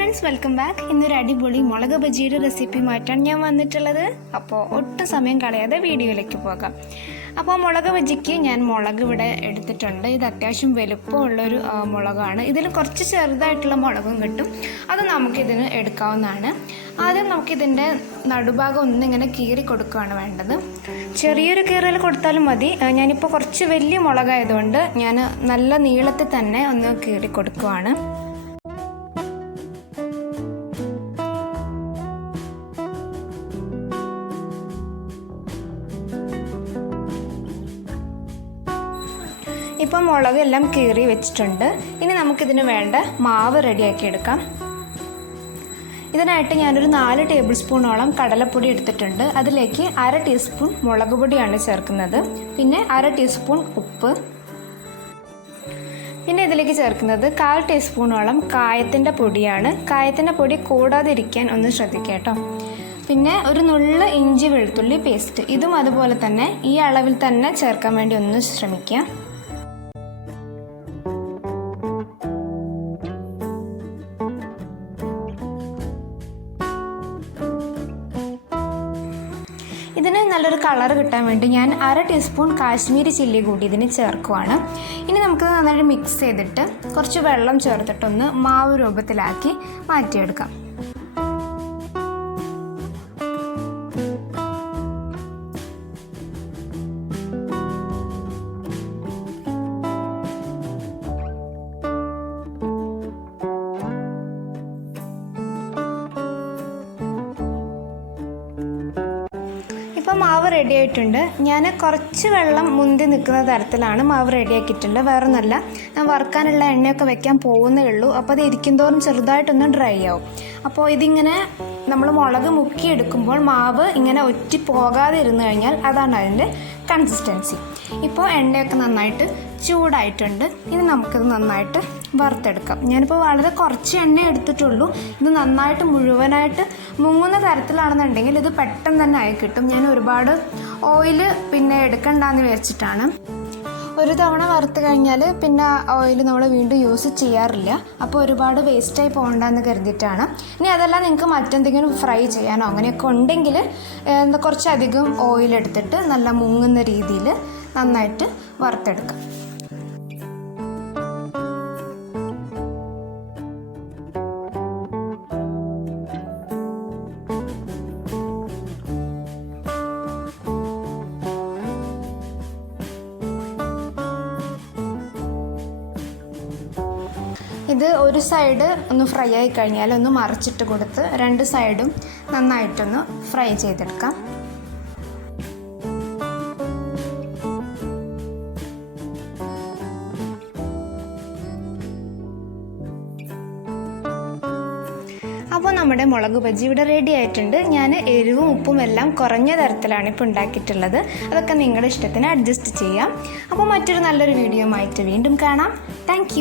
Friends, welcome back. ഇന്നൊരു അടിപൊളി മുളക് ബജിയുടെ റെസിപ്പിയുമായിട്ടാണ് ഞാൻ വന്നിട്ടുള്ളത്. അപ്പോൾ ഒട്ടും സമയം കളയാതെ വീഡിയോയിലേക്ക് പോകാം. അപ്പോൾ മുളക് ബജിക്ക് ഞാൻ മുളക് ഇവിടെ എടുത്തിട്ടുണ്ട്. ഇത് അത്യാവശ്യം വലുപ്പമുള്ളൊരു മുളകാണ്. ഇതിൽ കുറച്ച് ചെറുതായിട്ടുള്ള മുളകും കിട്ടും, അത് നമുക്കിതിന് എടുക്കാവുന്നതാണ്. ആദ്യം നമുക്കിതിൻ്റെ നടുഭാഗം ഒന്നിങ്ങനെ കീറി കൊടുക്കുകയാണ് വേണ്ടത്. ചെറിയൊരു കീറൽ കൊടുത്താലും മതി. ഞാനിപ്പോൾ കുറച്ച് വലിയ മുളകായതുകൊണ്ട് ഞാൻ നല്ല നീളത്തിൽ തന്നെ ഒന്ന് കീറി കൊടുക്കുകയാണ്. ഇപ്പോൾ മുളകെല്ലാം കീറി വെച്ചിട്ടുണ്ട്. ഇനി നമുക്കിതിന് വേണ്ട മാവ് റെഡിയാക്കി എടുക്കാം. ഇതിനായിട്ട് ഞാനൊരു 4 ടേബിൾ സ്പൂണോളം കടലപ്പൊടി എടുത്തിട്ടുണ്ട്. അതിലേക്ക് 1/2 ടീസ്പൂൺ മുളക് പൊടിയാണ് ചേർക്കുന്നത്. പിന്നെ 1/2 ടീസ്പൂൺ ഉപ്പ്. പിന്നെ ഇതിലേക്ക് ചേർക്കുന്നത് 1/4 ടീസ്പൂണോളം കായത്തിൻ്റെ പൊടിയാണ്. കായത്തിൻ്റെ പൊടി കൂടാതിരിക്കാൻ ഒന്ന് ശ്രദ്ധിക്കുക കേട്ടോ. പിന്നെ ഒരു നുള്ള് ഇഞ്ചി വെളുത്തുള്ളി പേസ്റ്റ്, ഇതും അതുപോലെ തന്നെ ഈ അളവിൽ തന്നെ ചേർക്കാൻ വേണ്ടി ഒന്ന് ശ്രമിക്കുക. ഇതിന് നല്ലൊരു കളർ കിട്ടാൻ വേണ്ടി ഞാൻ 1/2 ടീസ്പൂൺ കാശ്മീരി ചില്ലി കൂടി ഇതിന് ചേർക്കുവാണ്. ഇനി നമുക്കിത് നന്നായിട്ട് മിക്സ് ചെയ്തിട്ട് കുറച്ച് വെള്ളം ചേർത്തിട്ടൊന്ന് മാവ് രൂപത്തിലാക്കി മാറ്റിയെടുക്കാം. ഇപ്പോൾ മാവ് റെഡി ആയിട്ടുണ്ട്. ഞാൻ കുറച്ച് വെള്ളം മുന്തി നിൽക്കുന്ന തരത്തിലാണ് മാവ് റെഡിയാക്കിയിട്ടുണ്ട്. വേറെ ഒന്നല്ല, ഞാൻ വറുക്കാനുള്ള എണ്ണയൊക്കെ വെക്കാൻ പോകുന്നേ ഉള്ളൂ. അപ്പോൾ അത് ഇരിക്കും തോറും ചെറുതായിട്ടൊന്ന് ഡ്രൈ ആവും. അപ്പോൾ ഇതിങ്ങനെ നമ്മൾ മുളക് മുക്കിയെടുക്കുമ്പോൾ മാവ് ഇങ്ങനെ ഒറ്റി പോകാതെ ഇരുന്ന് കഴിഞ്ഞാൽ അതാണ് അതിൻ്റെ കൺസിസ്റ്റൻസി. ഇപ്പോൾ എണ്ണയൊക്കെ നന്നായിട്ട് ചൂടായിട്ടുണ്ട്. ഇനി നമുക്കിത് നന്നായിട്ട് വറുത്തെടുക്കാം. ഞാനിപ്പോൾ വളരെ കുറച്ച് എണ്ണ എടുത്തിട്ടുള്ളൂ. ഇത് നന്നായിട്ട് മുഴുവനായിട്ട് മുങ്ങുന്ന തരത്തിലാണെന്നുണ്ടെങ്കിൽ ഇത് പെട്ടെന്ന് തന്നെ ആയി കിട്ടും. ഞാൻ ഒരുപാട് ഓയിൽ പിന്നെ എടുക്കണ്ടെന്ന് വിചാരിച്ചിട്ടാണ്. ഒരു തവണ വറുത്ത് കഴിഞ്ഞാൽ പിന്നെ ഓയിൽ നമ്മൾ വീണ്ടും യൂസ് ചെയ്യാറില്ല. അപ്പോൾ ഒരുപാട് വേസ്റ്റായി പോകണ്ടെന്ന് കരുതിയിട്ടാണ്. ഇനി അതെല്ലാം നിങ്ങൾക്ക് മറ്റെന്തെങ്കിലും ഫ്രൈ ചെയ്യാനോ അങ്ങനെയൊക്കെ ഉണ്ടെങ്കിൽ കുറച്ചധികം ഓയിൽ എടുത്തിട്ട് നല്ല മുങ്ങുന്ന രീതിയിൽ നന്നായിട്ട് വറുത്തെടുക്കാം. ഇത് ഒരു സൈഡ് ഒന്ന് ഫ്രൈ ആയി കഴിഞ്ഞാൽ ഒന്ന് മറിച്ചിട്ട് കൊടുത്ത് 2 സൈഡും നന്നായിട്ടൊന്ന് ഫ്രൈ ചെയ്തെടുക്കാം. അപ്പോൾ നമ്മുടെ മുളക് ബജ്ജി ഇവിടെ റെഡി ആയിട്ടുണ്ട്. ഞാൻ എരിവും ഉപ്പും എല്ലാം കുറഞ്ഞ തരത്തിലാണ് ഇപ്പോൾ ഉണ്ടാക്കിയിട്ടുള്ളത്. അതൊക്കെ നിങ്ങളുടെ ഇഷ്ടത്തിന് അഡ്ജസ്റ്റ് ചെയ്യാം. അപ്പോൾ മറ്റൊരു നല്ലൊരു വീഡിയോ ആയിട്ട് വീണ്ടും കാണാം. താങ്ക്